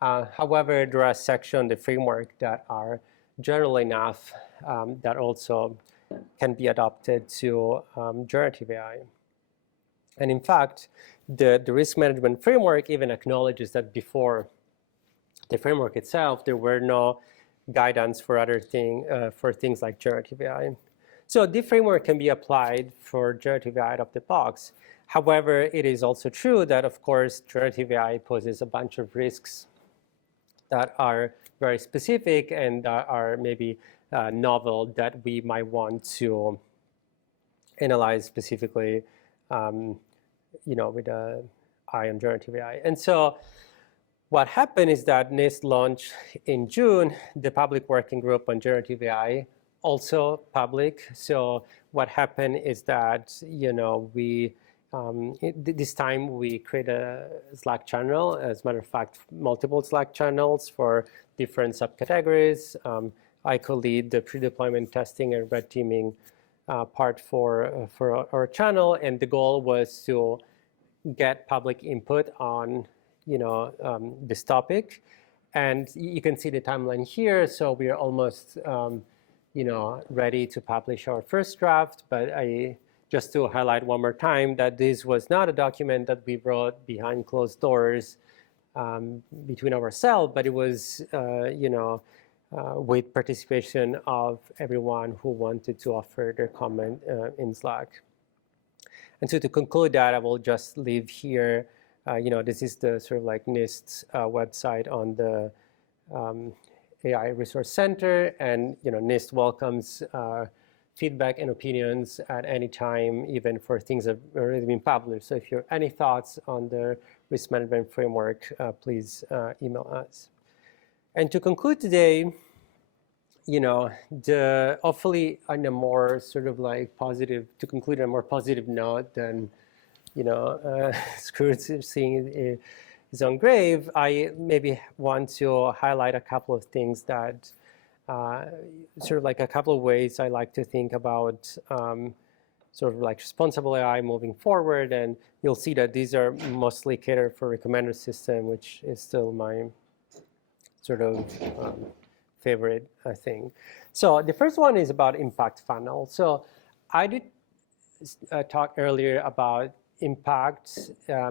However, there are sections of the framework that are general enough that also can be adopted to generative AI. And in fact, the risk management framework even acknowledges that before the framework itself, there were no guidance for for things like generative AI. So the framework can be applied for generative AI out of the box. However, it is also true that, of course, generative AI poses a bunch of risks that are very specific and that are maybe novel that we might want to analyze specifically, with an eye on generative AI. And so what happened is that NIST launched in June the public working group on generative AI, also public. So what happened is that, this time we create a Slack channel. As a matter of fact, multiple Slack channels for different subcategories. I co-lead the pre-deployment testing and red teaming part for our channel, and the goal was to get public input on this topic. And you can see the timeline here. So we are almost ready to publish our first draft. But just to highlight one more time that this was not a document that we wrote behind closed doors between ourselves, but it was with participation of everyone who wanted to offer their comment in Slack. And so to conclude that, I will just leave here. This is the sort of like NIST website on the AI Resource Center, and NIST welcomes feedback and opinions at any time, even for things that have already been published. So if you have any thoughts on the risk management framework, please email us. And to conclude today, hopefully on a more sort of like positive, to conclude on a more positive note than Scrooge seeing his own grave, I maybe want to highlight a couple of things that sort of like a couple of ways I like to think about sort of like responsible AI moving forward. And you'll see that these are mostly catered for recommender system, which is still my sort of favorite thing. So the first one is about impact funnel. So I did talk earlier about impact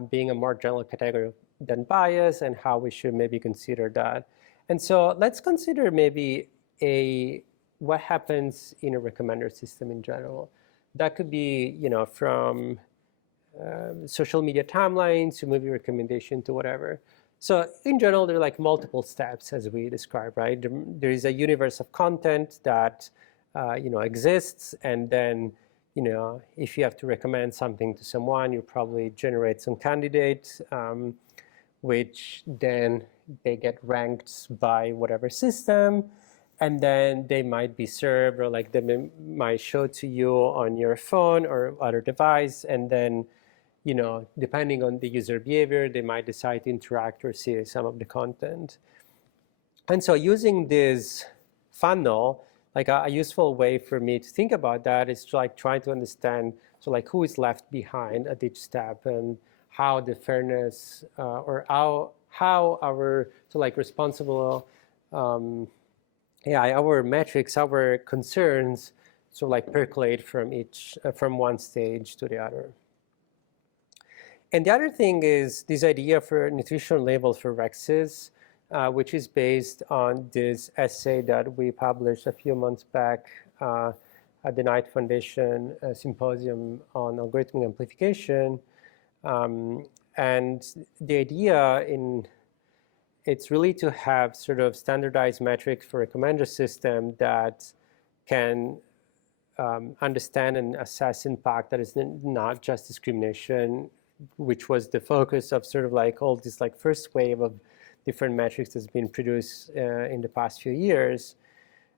being a more general category than bias and how we should maybe consider that. And so let's consider maybe what happens in a recommender system in general. That could be, from social media timelines to movie recommendation to whatever. So in general, there are like multiple steps as we described, right? There is a universe of content that, exists, and then, if you have to recommend something to someone, you probably generate some candidates, which then they get ranked by whatever system, and then they might be served, or like they might show to you on your phone or other device, and then, depending on the user behavior, they might decide to interact or see some of the content. And so using this funnel, like a useful way for me to think about that is to like try to understand, so like who is left behind at each step, and how the fairness or how our responsible our metrics, our concerns, percolate from one stage to the other. And the other thing is this idea for nutritional labels for RecSys, which is based on this essay that we published a few months back at the Knight Foundation Symposium on Algorithmic Amplification. And the idea it's really to have sort of standardized metrics for recommender system that can understand and assess impact that is not just discrimination, which was the focus of sort of like all this like first wave of different metrics that's been produced in the past few years.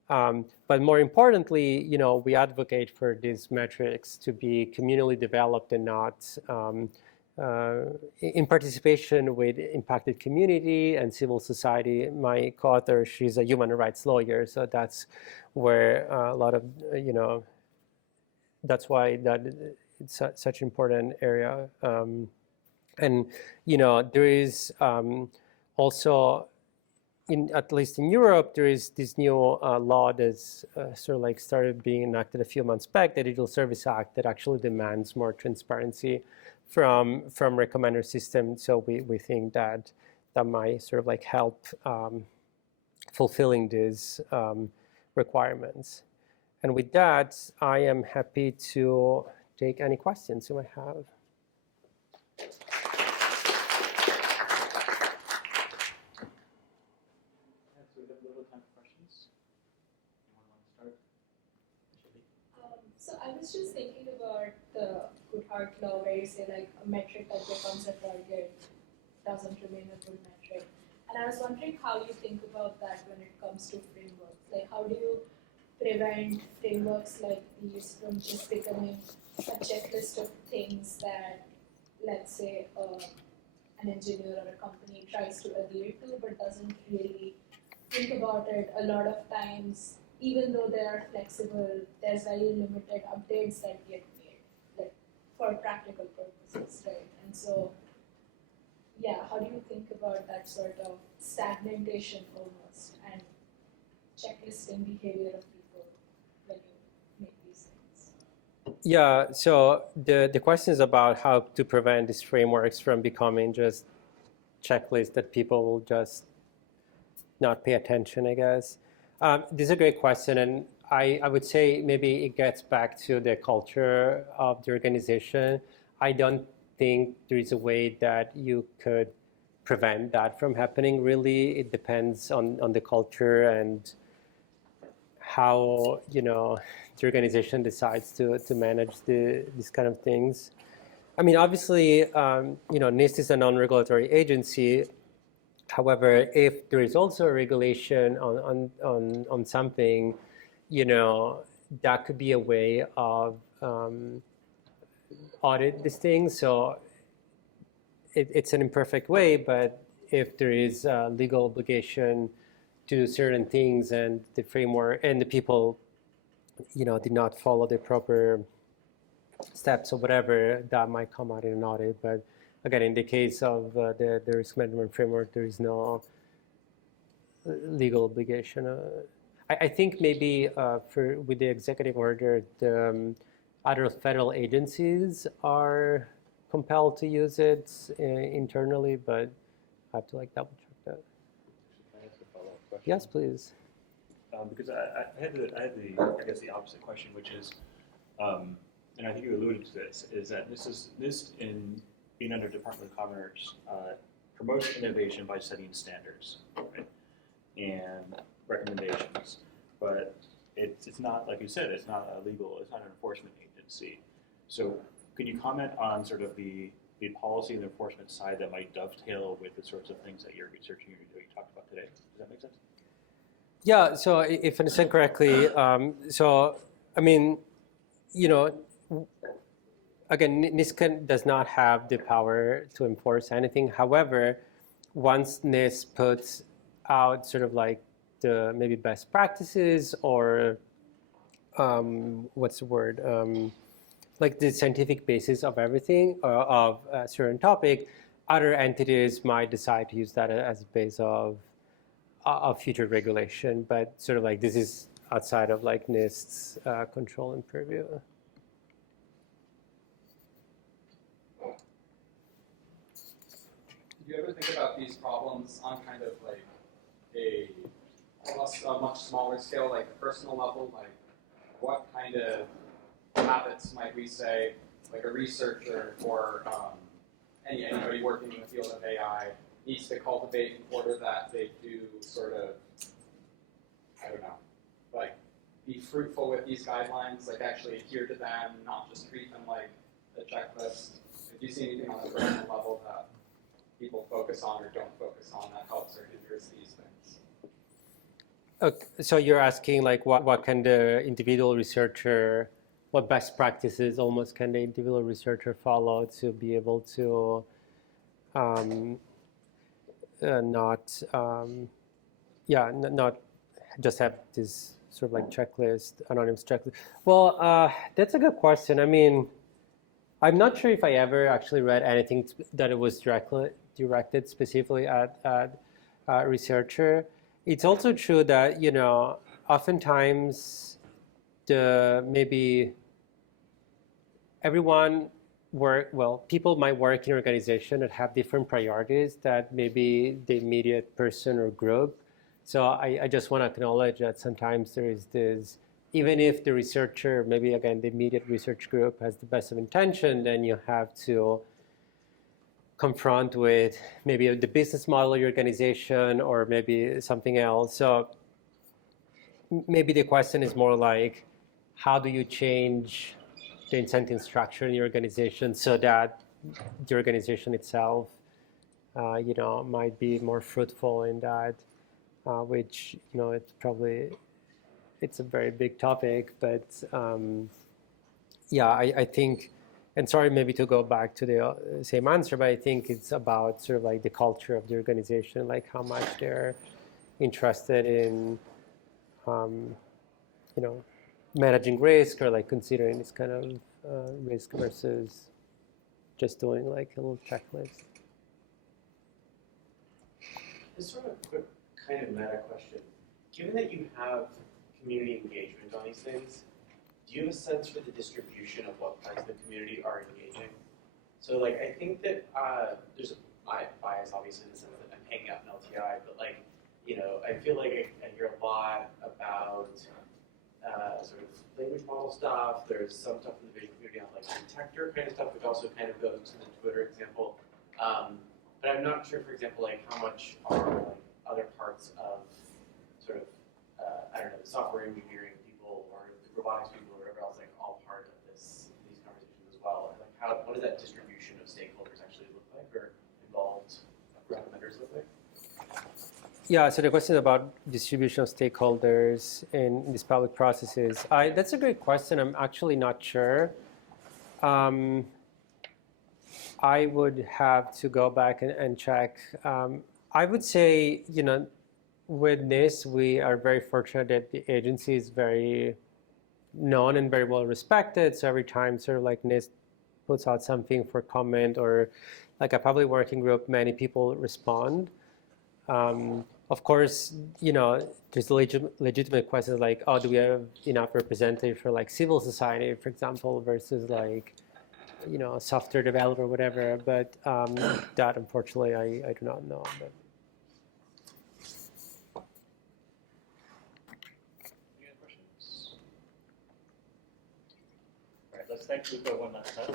But more importantly, we advocate for these metrics to be communally developed and not in participation with impacted community and civil society. My co-author, she's a human rights lawyer, so that's where a lot of, that's why it's such an important area. And, there is also, at least in Europe, there is this new law that's sort of like started being enacted a few months back, the Digital Service Act, that actually demands more transparency from recommender system. So we think that might sort of like help fulfilling these requirements. And with that, I am happy to take any questions you might have. So I was just thinking about the Goodhart law where you say like a metric that becomes a target doesn't remain a good metric. And I was wondering how you think about that when it comes to frameworks. Like how do you prevent frameworks like these from just becoming a checklist of things that, let's say, an engineer or a company tries to adhere to but doesn't really think about it. A lot of times, even though they are flexible, there's very limited updates that get made, like for practical purposes, right? And so, yeah, how do you think about that sort of stagnation almost and checklisting behavior of people when you make these things? Yeah, so the question is about how to prevent these frameworks from becoming just checklists that people will just not pay attention, I guess. This is a great question, and I would say maybe it gets back to the culture of the organization. I don't think there is a way that you could prevent that from happening, really. It depends on the culture and how, the organization decides to manage these kind of things. I mean, obviously, NIST is a non-regulatory agency. However, if there is also a regulation on something, that could be a way of audit these things. So it's an imperfect way, but if there is a legal obligation to do certain things and the framework and the people, did not follow the proper steps or whatever, that might come out in an audit. But again, in the case of the risk management framework, there is no legal obligation. I think maybe with the executive order, the other federal agencies are compelled to use it internally, but I have to double check that. Can I ask a follow-up question? Yes, please. Because I had the opposite question, which is, and I think you alluded to this, is that this in being under Department of Commerce promotes innovation by setting standards, right, and recommendations, but it's not, like you said, it's not an enforcement agency. So could you comment on sort of the policy and enforcement side that might dovetail with the sorts of things that you're researching or you talked about today? Does that make sense? Yeah, so if I understand correctly, so I mean, again, NIST does not have the power to enforce anything. However, once NIST puts out sort of like the maybe best practices or what's the word, like the scientific basis of everything of a certain topic, other entities might decide to use that as a base of future regulation. But sort of like this is outside of like NIST's control and purview. Do you ever think about these problems on kind of like a much smaller scale, like a personal level? Like, what kind of habits might we say, like a researcher or anybody working in the field of AI needs to cultivate in order that they do sort of, I don't know, like be fruitful with these guidelines, like actually adhere to them, not just treat them like a checklist? Do you see anything on a personal level that people focus on or don't focus on that helps or hinders these things? Okay, so you're asking like what can the individual researcher what best practices almost can the individual researcher follow to be able to not just have this sort of like checklist, anonymous checklist. Well, that's a good question. I mean, I'm not sure if I ever actually read anything that it was directed specifically at a researcher. It's also true that, you know, oftentimes maybe people might work in an organization that have different priorities that maybe the immediate person or group. So I just want to acknowledge that sometimes there is this, even if the researcher, maybe again, the immediate research group has the best of intention, then you have to confront with maybe the business model of your organization or maybe something else. So maybe the question is more like, how do you change the incentive structure in your organization so that the organization itself, you know, might be more fruitful in that, which, you know, it's a very big topic, but yeah, I think, and sorry maybe to go back to the same answer, but I think it's about sort of like the culture of the organization, like how much they're interested in, you know, managing risk or like considering this kind of risk versus just doing like a little checklist. This sort of quick kind of meta question. Given that you have community engagement on these things, do you have a sense for the distribution of what parts of the community are engaging? So like, I think that there's a bias obviously in the sense that I'm hanging out in LTI, but like, you know, I feel like I hear a lot about sort of language model stuff. There's some stuff in the visual community on like detector kind of stuff, which also kind of goes to the Twitter example. But I'm not sure, for example, like how much are like other parts of sort of, I don't know, the software engineering people or the robotics people or whatever else, like all part of these conversations as well. And like what does that distribution of stakeholders actually look like, or involved recommenders look like? Yeah, so the question about distribution of stakeholders in these public processes, that's a great question. I'm actually not sure. I would have to go back and check. I would say, you know, with NIST, we are very fortunate that the agency is very known and very well respected. So every time sort of like NIST puts out something for comment or like a public working group, many people respond. Of course, you know, there's legitimate questions like, oh, do we have enough representatives for like civil society, for example, versus like, you know, a software developer or whatever. But that, unfortunately, I do not know. But. Any other questions? All right, let's thank Luca one last time.